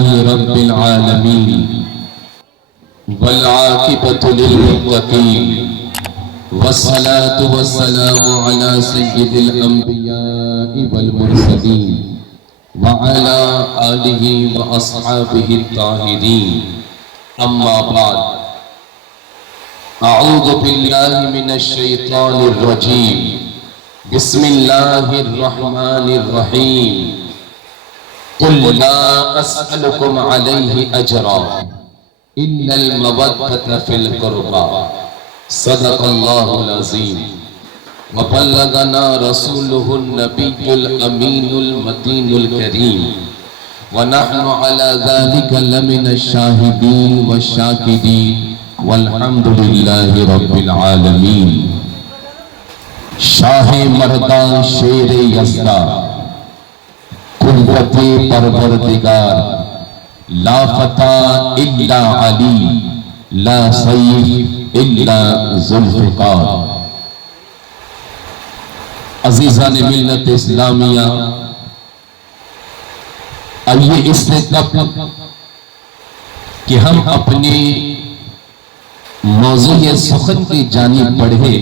لله رب العالمين والعاقبة للمتقين والصلاة والسلام على سيد الأنبياء والمرسلين وعلى آله وأصحابه الطاهرين أما بعد أعوذ بالله من الشيطان الرجيم بسم الله الرحمن الرحيم قل لا أسألكم عليه أجرا إلا المودة في القربى صدق الله العظيم وبلغنا رسوله النبي الأمين المتين الكريم ونحن على ذلك لمن الشاهدين والشاكرين والحمد لله رب العالمين شاہ مردان شیر یزدہ قوت پروردگار لا فتح الا علی لا سیف الا ذوالفقار عزیزان ملت اسلامیہ آئیے اس سے قبل کہ ہم اپنی موضوع سخن کی جانب بڑھے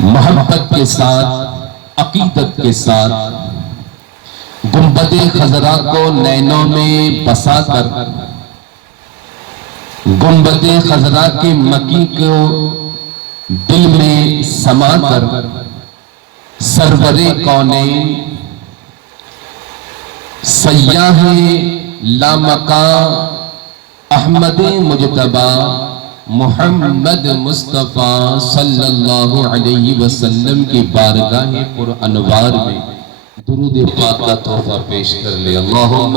محبت کے ساتھ عقیدت کے ساتھ گنبد خضرا کو نینوں میں بسا کر گنبد خضرا کے مکی کو دل میں سما کر سرور کونین سیاح لامکان احمد مجتبی محمد مصطفیٰ صلی اللہ علیہ وسلم کی بارگاہ پر انوار میں درود پاک کا تحفہ پیش کر لے اللہم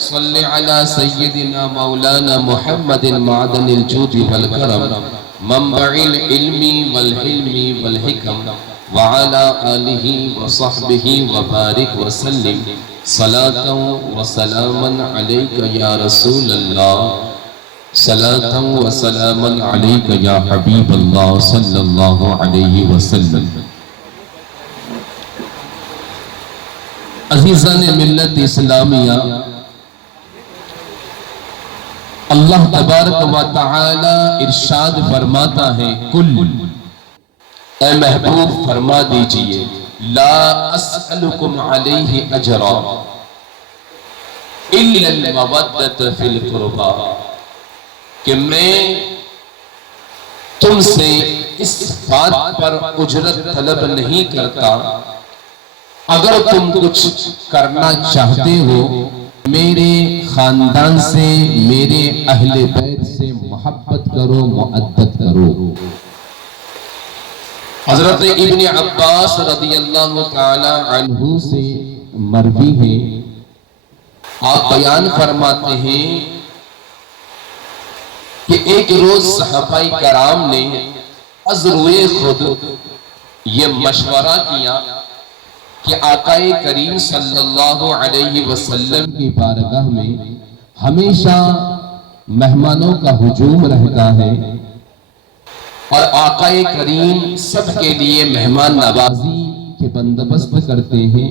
صلی علی سیدنا مولانا محمد معدن الجود والکرم منبع العلم والحلم والحکم وعلى آلہ وصحبہ وبارک وسلم صلاة وسلاما علیک یا رسول اللہ صلاة وسلاما علیک یا حبیب اللہ صلی اللہ علیہ وسلم عزیزان ملت اسلامیہ اللہ تبارک و تعالی ارشاد فرماتا ہے کل اے محبوب فرما دیجئے لا اسألکم علیہ اجرا الا المودۃ فی القربى کہ میں تم سے اس بات پر اجرت طلب نہیں کرتا اگر تم کچھ کرنا چاہتے ہو میرے خاندان سے میرے اہل بیت سے محبت کرو مودت کرو حضرت ابن عباس رضی اللہ تعالی عنہ سے مروی ہے آپ بیان فرماتے ہیں کہ ایک روز صحابہ کرام نے از روئے خود یہ مشورہ کیا کہ آقا کریم صلی اللہ علیہ وسلم کی بارگاہ میں ہمیشہ مہمانوں کا ہجوم رہتا ہے اور آقا کریم سب کے لیے مہمان نوازی کے بندوبست کرتے ہیں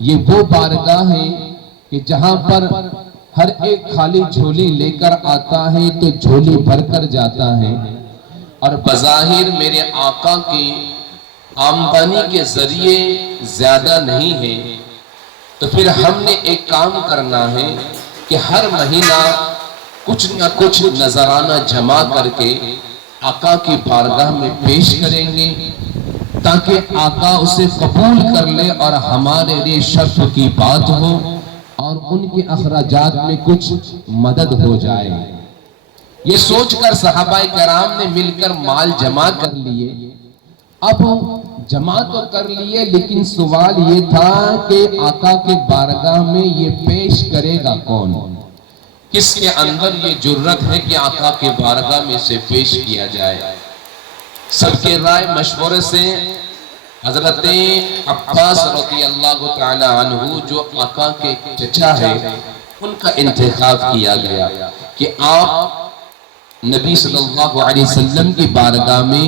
یہ وہ بارگاہ ہے کہ جہاں پر ہر ایک خالی جھولی لے کر آتا ہے تو جھولی بھر کر جاتا ہے اور بظاہر میرے آقا کی آمدنی کے ذریعے زیادہ نہیں ہے تو پھر ہم نے ایک کام کرنا ہے کہ ہر مہینہ کچھ نہ کچھ نذرانہ جمع کر کے آقا کی بارگاہ میں پیش کریں گے تاکہ آقا اسے قبول کر لے اور ہمارے لیے شرف کی بات ہو اور ان کے اخراجات میں کچھ مدد ہو جائے یہ سوچ کر صحابہ کرام نے مل کر مال جمع کر لیے اب جمع تو کر لیے لیکن سوال یہ تھا کہ آقا کے بارگاہ میں یہ پیش کرے گا کون کس کے اندر یہ جرت ہے کہ آقا کے بارگاہ میں سے پیش کیا جائے سب کے رائے مشورے سے حضرت عباس رضی اللہ تعالی عنہ جو آقا کے چچا ہے ان کا انتخاب کیا گیا کہ آپ نبی صلی اللہ علیہ وسلم کی بارگاہ میں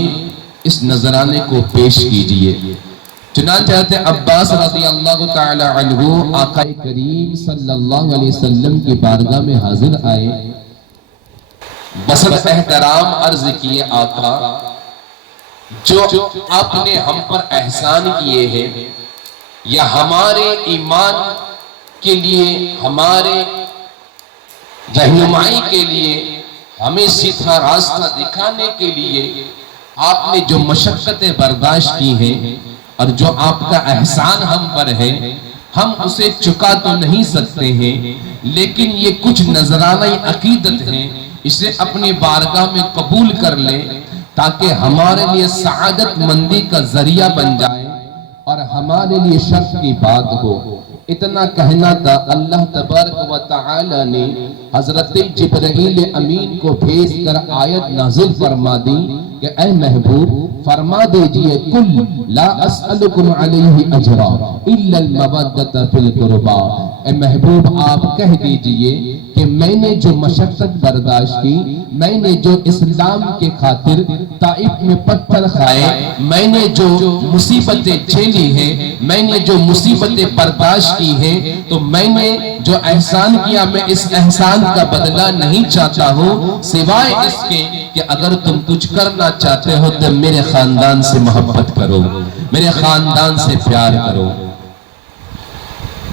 اس نذرانے کو پیش کیجئے چنانچہ حضرت عباس رضی اللہ تعالی عنہ آقا کریم صلی اللہ علیہ وسلم کی بارگاہ میں حاضر آئے، بسط احترام عرض کیے آقا جو آپ نے ہم پر احسان کیے ہیں یا ہمارے ایمان کے لیے، ہمارے رہنمائی کے لیے، ہمیں سیدھا راستہ دکھانے کے لیے آپ نے جو مشقتیں برداشت کی ہیں اور جو آپ کا احسان ہم پر ہے، ہم اسے چکا تو نہیں سکتے ہیں، لیکن یہ کچھ نذرانہ عقیدت ہیں، اسے اپنی بارگاہ میں قبول کر لیں تاکہ ہمارے لیے سعادت مندی کا ذریعہ بن جائے اور ہمارے لیے شرف کی بات ہو۔ اتنا کہنا تھا، اللہ تبارک و تعالی نے حضرت جبرائیل امین کو بھیج کر آیت نازل فرما دی کہ اے محبوب فرما دیجئے کل لا اسألکم علیہ اجرا الا المودۃ فی القربى، اے محبوب آپ کہہ دیجئے کہ میں نے جو مشقت برداشت کی، میں نے جو اسلام کے خاطر طائف میں پتھر کھائے، میں نے جو مصیبتیں جھیلی ہیں، میں نے جو مصیبتیں برداشت کی ہیں، تو میں نے جو احسان کیا میں اس احسان کا بدلہ نہیں چاہتا ہوں سوائے اس کے کہ اگر تم کچھ کرنا چاہتے ہو تو میرے خاندان سے محبت کرو، میرے خاندان سے پیار کرو۔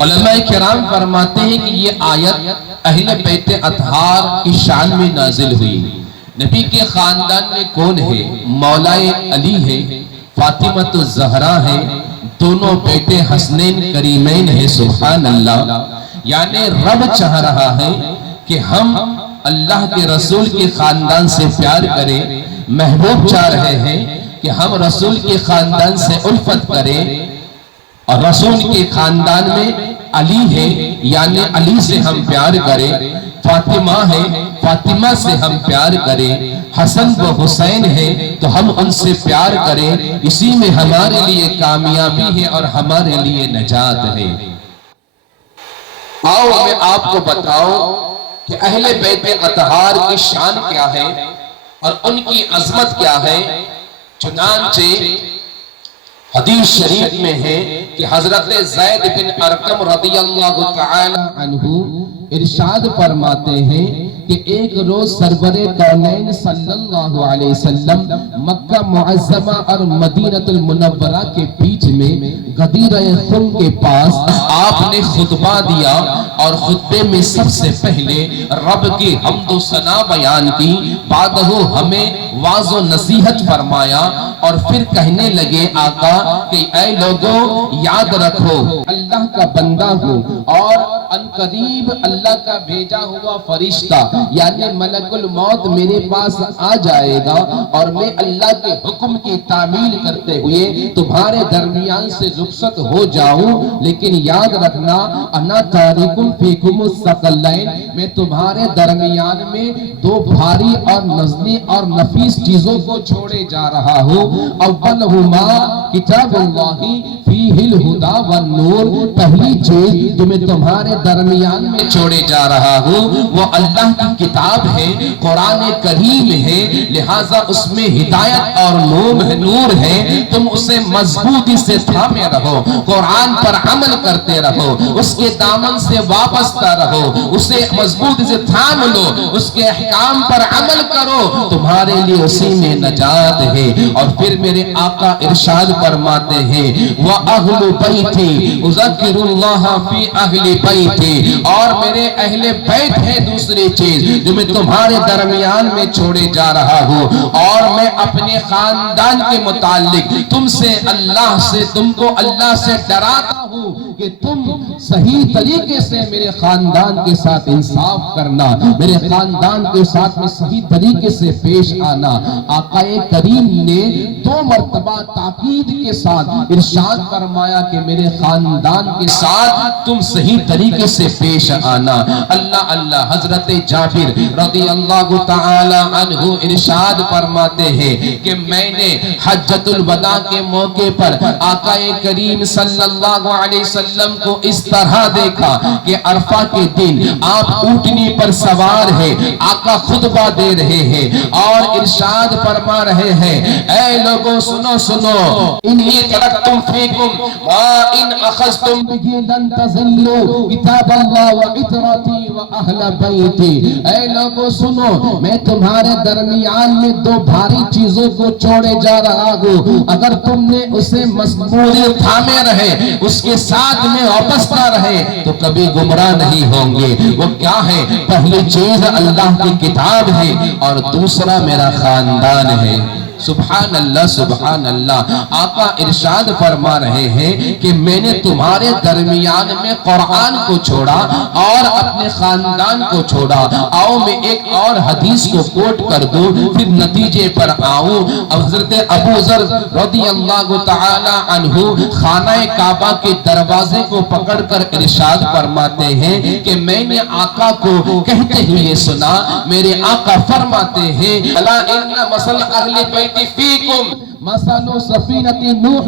علماء کرام فرماتے ہیں کہ یہ آیت اہل بیت اطہار کی شان میں نازل ہوئی۔ نبی کے خاندان میں کون ہے؟ مولا علی ہے، فاطمہ الزہرا ہے، دونوں بیٹے حسنین کریمین ہیں، سبحان اللہ۔ یعنی رب چاہ رہا ہے کہ ہم اللہ کے رسول کے خاندان سے پیار کریں، محبوب چاہ رہے ہیں کہ ہم رسول کے خاندان سے الفت کریں، اور رسول کے خاندان میں علی ہے یعنی علی سے ہم پیار کریں، فاطمہ ہے فاطمہ سے ہم پیار کریں، حسن و حسین ہے تو ہم ان سے پیار کریں، اسی میں ہمارے لیے کامیابی ہے اور ہمارے لیے نجات ہے۔ آؤ میں آپ کو بتاؤں کہ اہل بیت اطہار کی شان کیا ہے اور ان کی عظمت کیا ہے۔ چنانچہ حدیث شریف میں ہے کہ حضرت زید بن ارقم رضی اللہ تعالی عنہ ارشاد فرماتے ہیں کہ ایک روز سرور کونین صلی اللہ علیہ وسلم مکہ معظمہ اور مدینہ المنورہ کے بیچ میں غدیرہ خم کے پاس آپ نے خطبہ دیا، اور خطبے میں سب سے پہلے رب کی حمد و ثنا بیان کی، بعدہ ہمیں واعظ و نصیحت فرمایا، اور پھر کہنے لگے آقا کہ اے لوگوں یاد رکھو اللہ کا بندہ ہوں اور انقریب اللہ کا بھیجا ہوا فرشتہ یعنی ملک الموت میرے پاس آ جائے گا، اور میں اللہ کے حکم کی تعمیل کرتے ہوئے تمہارے درمیان سے رخصت ہو جاؤں، لیکن یاد رکھنا انا تارکم فیکم الثقلین، میں تمہارے درمیان میں دو بھاری اور نزلی اور نفیس چیزوں کو چھوڑے جا رہا ہوں۔ اولہما کتاب اللہ فیہ الہدی والنور، پہلی چیز جو میں تمہارے درمیان میں چھوڑے جا رہا ہوں وہ اللہ کی کتاب ہے، قرآن کریم ہے، لہٰذا اس میں ہدایت اور نور ہے، تم اسے مضبوطی سے تھامے رہو، قرآن پر عمل کرتے رہو، اس کے دامن سے وابستہ رہو، اسے مضبوطی سے تھام لو، اس کے احکام پر عمل کرو، تمہارے لیے اسی میں نجات ہے۔ اور پھر میرے آقا ارشاد فرماتے ہیں وَأَهْلُ بَيْتِي اُذَكِّرُ اللَّهَ فِي أَهْلِ بَيْتِي، اور میرے اہل بیت ہے دوسری چیز جو میں تمہارے درمیان میں چھوڑے جا رہا ہوں، اور میں اپنے خاندان کے متعلق تم سے تم کو اللہ سے ڈراتا ہوں کہ تم صحیح طریقے سے میرے خاندان کے ساتھ انصاف کرنا، میرے خاندان کے ساتھ میں صحیح طریقے سے پیش آنا۔ آقا کریم نے دو مرتبہ تاکید کے ساتھ ارشاد فرمایا کہ میرے خاندان کے ساتھ تم صحیح طریقے سے پیش آنا۔ اللہ اللہ، حضرت جابر رضی اللہ تعالی عنہ ارشاد فرماتے ہیں کہ میں نے حجۃ الوداع کے موقع پر آقا کریم صلی اللہ علیہ وسلم وسلم کو اس طرح دیکھا کہ عرفہ کے دن آپ اونٹنی پر سوار ہے، آقا خطبہ دے رہے ہیں اور ارشاد فرما رہے ہیں، اے لوگوں سنو سنو، انی ترکتم فیکم ما ان اخذتم بہ لن تضلوا کتاب اللہ و عطرتی و اہل بیتی۔ اے لوگوں سنو، میں تمہارے درمیان میں دو بھاری چیزوں کو چھوڑے جا رہا ہوں، اگر تم نے اسے مسموری تھامے رہے، اس کے ساتھ میں وابستہ رہے تو کبھی گمراہ نہیں ہوں گے۔ وہ کیا ہے؟ پہلی چیز اللہ کی کتاب ہے اور دوسرا میرا خاندان ہے۔ سبحان اللہ سبحان اللہ۔ آقا ارشاد فرما رہے ہیں کہ میں نے تمہارے درمیان میں قرآن کو چھوڑا اور اپنے خاندان کو چھوڑا۔ آؤ میں ایک اور حدیث کو کوٹ کر دوں پھر نتیجے پر آؤں۔ اب حضرت ابو ذر رضی اللہ تعالی عنہ خانہ کعبہ کے دروازے کو پکڑ کر ارشاد فرماتے ہیں کہ میں نے آقا کو کہتے ہوئے سنا، میرے آقا فرماتے ہیں الا ان مثل اہل بیت فیکم مثل سفینۃ نوح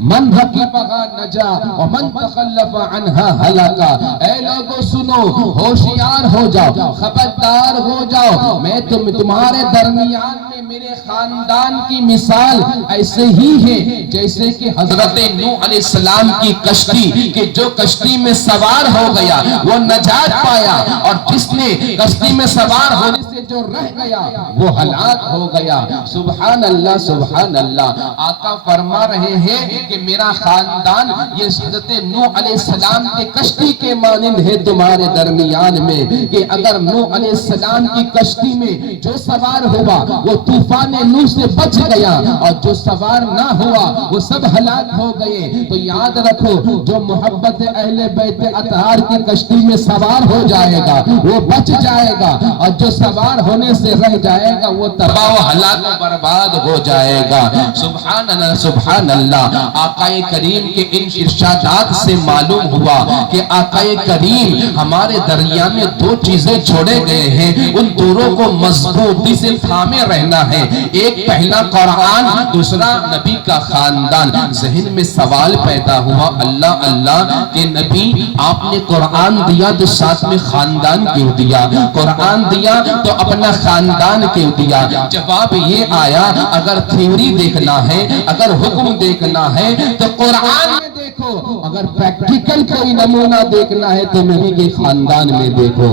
من رکبہا نجا ومن تخلف عنہا ہلکا۔ اے لوگوں سنو، ہوشیار ہو جاؤ، خبردار ہو جاؤ، میں تمہارے درمیان میں میرے خاندان کی مثال ایسے ہی ہے جیسے کہ حضرت نوح علیہ السلام کی کشتی، کہ جو کشتی میں سوار ہو گیا وہ نجات پایا، اور جس نے کشتی میں سوار ہونے سے جو رہ گیا وہ ہلاک ہو گیا۔ سبحان اللہ سبحان اللہ۔ آقا فرما رہے ہیں کہ میرا خاندان یہ حضرت نوح علیہ السلام کے کشتی کے مانند ہے تمہارے درمیان میں، کہ اگر نوح علیہ السلام کی کشتی میں جو سوار ہوا وہ طوفان نوح سے بچ گیا، اور جو سوار نہ ہوا وہ سب ہلاک ہو گئے، تو یاد رکھو جو محبت اہل بیت اطہار کی کشتی میں سوار ہو جائے گا وہ بچ جائے گا، اور جو سوار ہونے سے رہ جائے گا وہ تباہ و ہلاک و برباد ہو جائے گا۔ سبحان اللہ سبحان اللہ۔ آقا کریم کے ان ارشادات سے معلوم ہوا کہ آقا کریم ہمارے درمیان میں دو چیزیں چھوڑے گئے ہیں، ان دونوں کو مضبوطی سے تھامے رہنا ہے۔ ایک پہلا قرآن، دوسرا نبی کا خاندان۔ ذہن میں سوال پیدا ہوا، اللہ اللہ کہ نبی آپ نے قرآن دیا تو ساتھ میں خاندان کیوں دیا؟ قرآن دیا تو اپنا خاندان کیوں دیا؟ جواب یہ آیا، اگر تھیوری دیکھنا ہے، اگر حکم دیکھنا ہے تو قرآن میں دیکھو، اگر پریکٹیکل کوئی نمونہ دیکھنا ہے تو نبی کے خاندان میں دیکھو۔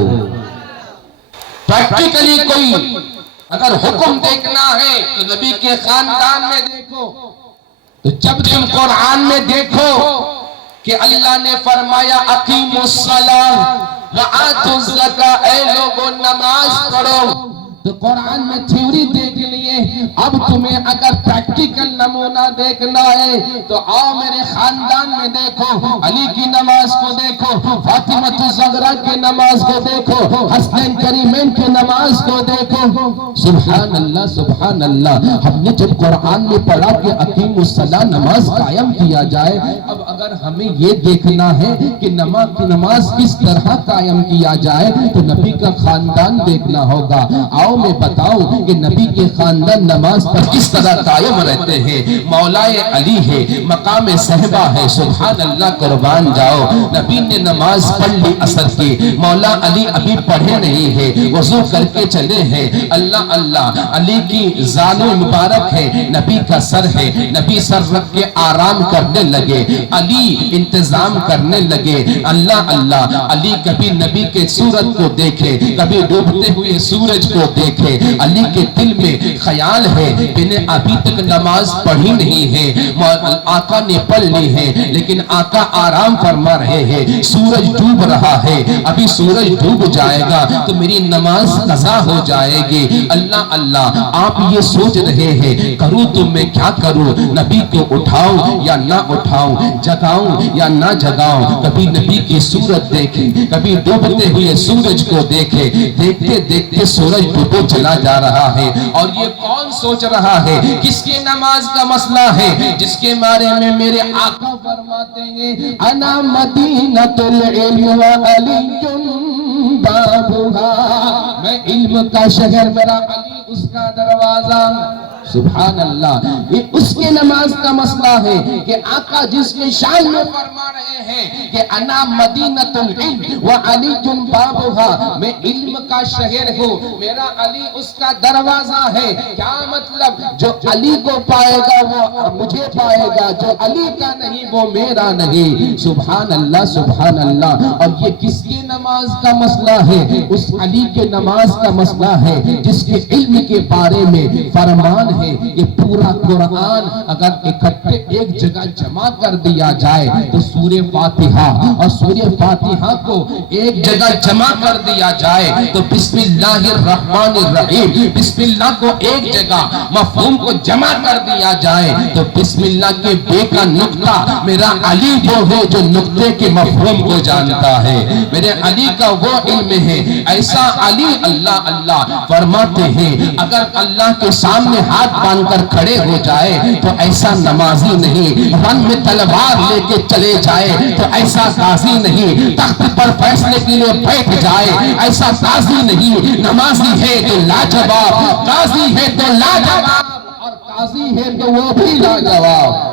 پریکٹیکلی کوئی اگر حکم دیکھنا ہے تو نبی کے خاندان میں دیکھو۔ تو جب تم قرآن میں دیکھو کہ اللہ نے فرمایا اقیموا الصلاۃ وآتوا الزکاۃ، اے لوگوں نماز پڑھو، تو قرآن میں تھیوری دیکھ لیے، اب تمہیں اگر پریکٹیکل نمونہ دیکھنا ہے تو آؤ میرے خاندان میں دیکھو، علی کی نماز کو دیکھو، فاطمہ الزہرا کی نماز کو دیکھو، حسنین کریمین کی نماز کو دیکھو۔ سبحان اللہ سبحان اللہ۔ ہم نے جب قرآن میں پڑھا کہ اقیم الصلاۃ، نماز قائم کیا جائے، اب اگر ہمیں یہ دیکھنا ہے کہ نماز کس طرح قائم کیا جائے تو نبی کا خاندان دیکھنا ہوگا۔ آؤ میں بتاؤں کہ نبی کے خاندان نماز پر کس طرح قائم رہتے ہیں۔ مولائے علی ہے، مقام صحبہ ہے، سبحان اللہ قربان جاؤ۔ نبی نے نماز پڑھ لی عصر کی، مولا علی ابھی پڑھے نہیں ہے، وضو کر کے چلے ہیں۔ اللہ اللہ، علی کی زانو مبارک ہے، نبی کا سر ہے، نبی سر رکھ کے آرام کرنے لگے، علی انتظام کرنے لگے۔ اللہ اللہ، علی کبھی نبی کے سورج کو دیکھے، کبھی ڈوبتے ہوئے سورج کو دیکھے۔ علی کے دل میں خیال ہے کہ نے ابھی تک نماز پڑھی نہیں ہے، آقا نے پڑھ لی ہے لیکن آقا آرام فرما رہے ہیں، سورج ڈوب رہا ہے، ابھی سورج ڈوب جائے گا تو میری نماز قضا ہو جائے گی۔ اللہ اللہ، آپ یہ سوچ رہے ہیں کروں تو میں کیا کروں، نبی کو اٹھاؤں یا نہ اٹھاؤں، جگاؤں یا نہ جگاؤں۔ کبھی نبی کی صورت دیکھیں، کبھی ڈوبتے ہوئے سورج کو دیکھیں، دیکھتے دیکھتے سورج ڈوبے چلا جا رہا ہے، اور یہ کون سوچ رہا ہے؟ کس کی نماز کا مسئلہ ہے؟ جس کے بارے میں میرے آقا فرماتے ہیں انا مدینۃ العلم وعلی بابھا، میں علم کا شہر، میرا علی اس کا دروازہ۔ سبحان اللہ، یہ اس کے نماز کا مسئلہ ہے کہ آقا جس کے شان میں فرما رہے ہیں کہ انا مدینۃ العلم وعلی بابها، میں علم کا شہر ہوں، میرا علی اس کا دروازہ ہے۔ کیا مطلب؟ جو علی کو پائے گا وہ مجھے پائے گا، جو علی کا نہیں وہ میرا نہیں۔ سبحان اللہ سبحان اللہ۔ اور یہ کس کی نماز کا مسئلہ ہے؟ اس علی کے نماز کا مسئلہ ہے جس کے علم کے بارے میں فرمان ہے۔ یہ پورا قرآن اگر اکٹھے ایک جگہ جمع کر دیا جائے تو سورہ فاتحہ، اور سورہ فاتحہ کو ایک جگہ جمع کر دیا جائے تو بسم اللہ الرحمن الرحیم، بسم اللہ کو ایک جگہ مفہوم کو جمع کر دیا جائے تو بسم اللہ کے بے کا نقطہ، میرا علی وہ ہے جو نقطے کے مفہوم کو جانتا ہے، میرے علی کا وہ علم ہے۔ ایسا علی اللہ اللہ فرماتے ہیں اگر اللہ کے سامنے ہاتھ باندھ کر کھڑے ہو جائے تو ایسا نمازی نہیں، رن میں تلوار لے کے چلے جائے تو ایسا قاضی نہیں، تخت پر فیصلے کے لیے بیٹھ جائے ایسا قاضی نہیں، نمازی ہے تو لاجواب، قاضی ہے تو لاجواب، اور قاضی ہے تو وہ بھی لاجواب۔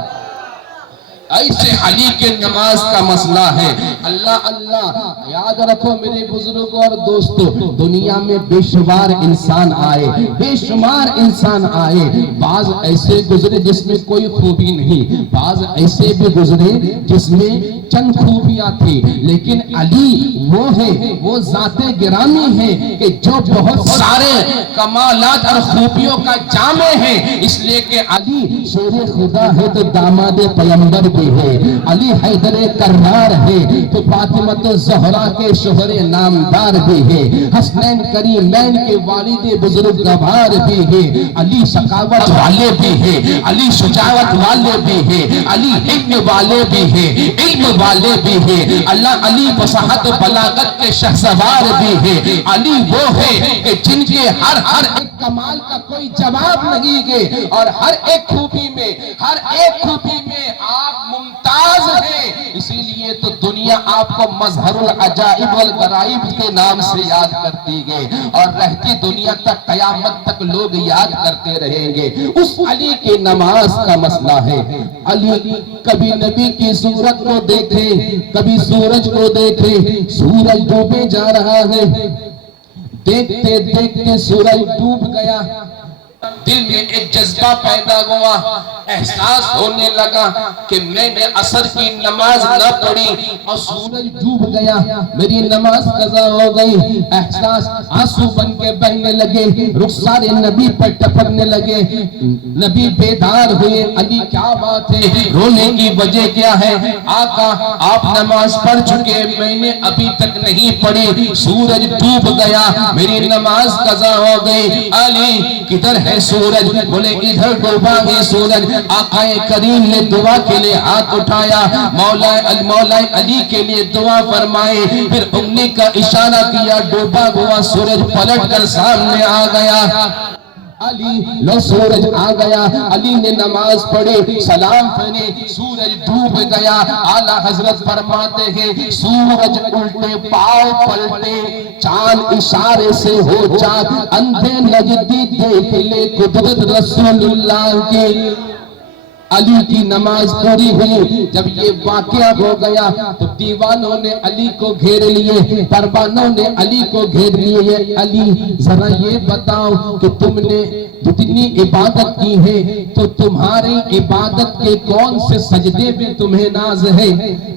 ایسے علی کے نماز کا مسئلہ ہے۔ اللہ اللہ، یاد رکھو میرے بزرگوں اور دوستو، دنیا میں بے شمار انسان آئے، بے شمار انسان آئے، بعض ایسے گزرے جس میں کوئی خوبی نہیں، بعض ایسے بھی گزرے جس میں چند خوبیاں تھی، لیکن علی وہ ہے، وہ ذات گرامی ہے کہ جو بہت سارے کمالات اور خوبیوں کا جامع ہے، اس لیے کہ علی شیر خدا ہے تو داماد پیغمبر بھی ہے، علی حیدر کرار ہے تو فاطمہ الزہرا کے شوہر نامدار بھی ہے، حسنین کریمین کے والد بزرگوار بھی ہے، علی سخاوت والے بھی ہے، علی شجاعت والے بھی ہے، علی علم والے بھی ہے، علم والے بھی ہے، اللہ علی فصاحت و بلاغت کے شہسوار بھی ہے، علی وہ ہے کہ جن کے ہر ایک کمال کا کوئی جواب نہیں ہے، اور ہر ایک خوبی میں آپ ممتاز ہیں، اسی لیے تو دنیا آپ کو مظہر العجائب والغرائب کے نام سے یاد کرتی ہے، اور رہتی دنیا تک قیامت تک لوگ یاد کرتے رہیں گے۔ اس علی کی نماز کا مسئلہ ہے۔ علی کبھی نبی کی صورت کو دیکھے، کبھی سورج کو دیکھے، سورج ڈوبے جا رہا ہے، دیکھتے دیکھتے سورج ڈوب گیا، دل میں ایک جذبہ پیدا ہوا، احساس ہونے لگا کہ میں نے عصر کی نماز نہ پڑھی اور سورج ڈوب گیا، میری نماز قضا ہو گئی۔ احساس آنسو بن کے بہنے لگے، رخسار نبی پر ٹپکنے لگے، نبی بیدار ہوئے، علی کیا بات ہے، رونے کی وجہ کیا ہے؟ آقا آپ نماز پڑھ چکے، میں نے ابھی تک نہیں پڑھی، سورج ڈوب گیا، میری نماز قضا ہو گئی۔ علی کدھر ہے سورج؟ بولے ادھر ڈوبا ہے سورج۔ آقا کریم نے دعا کے لیے ہاتھ اٹھایا، مولا علی کے لیے دعا فرمائے، پھر انگلی کا اشارہ کیا، ڈوبا ہوا سورج پلٹ کر سامنے آ گیا۔ علی لو سورج آ گیا، علی نے نماز پڑھی، سلام پھیرے، سورج ڈوب گیا۔ اعلیٰ حضرت فرماتے ہیں سورج الٹے پاؤں پلٹے، چاند اشارے سے ہو چاک، اندھے نجدی دیکھ لے قدرت رسول اللہ کی۔ علی کی نماز پوری ہوئی، جب یہ واقعہ ہو گیا تو دیوانوں نے علی کو گھیر لیے، پروانوں نے علی کو گھیر لیے۔ علی ذرا یہ بتاؤ کہ تم نے جتنی عبادت کی ہے تو تمہاری عبادت کے کون سے سجدے میں تمہیں ناز ہے؟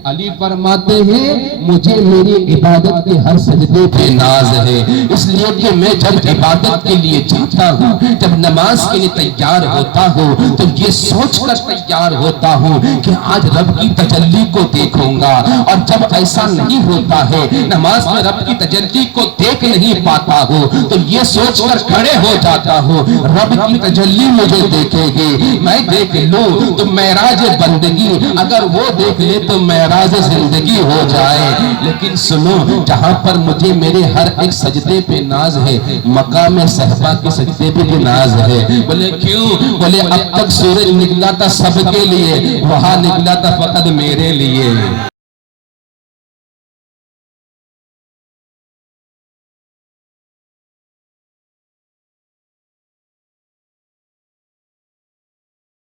علی فرماتے ہیں مجھے میری عبادت کے ہر سجدے پہ ناز ہے، اس لیے کہ میں جب عبادت کے لیے جاتا ہوں، جب نماز کے لیے تیار ہوتا ہوں تو یہ سوچ کر تیار ہوتا ہوں کہ آج رب کی تجلی کو دیکھوں گا، اور جب ایسا نہیں ہوتا ہے، نماز میں رب کی تجلی کو دیکھ نہیں پاتا ہوں تو یہ سوچ کر کھڑے ہو جاتا ہوں رب کی تجلی مجھے دیکھے گی، میں دیکھ لوں تو معراج بندگی، اگر وہ دیکھ لے تو معراج زندگی ہو جائے۔ لیکن سنو، جہاں پر مجھے میرے ہر ایک سجدے پہ ناز ہے، مقام صحبہ کے سجدے پہ بھی ناز ہے۔ بولے کیوں؟ بولے اب تک سورج نکلا تھا سب کے لیے، وہاں نکلا تھا فقط میرے لیے۔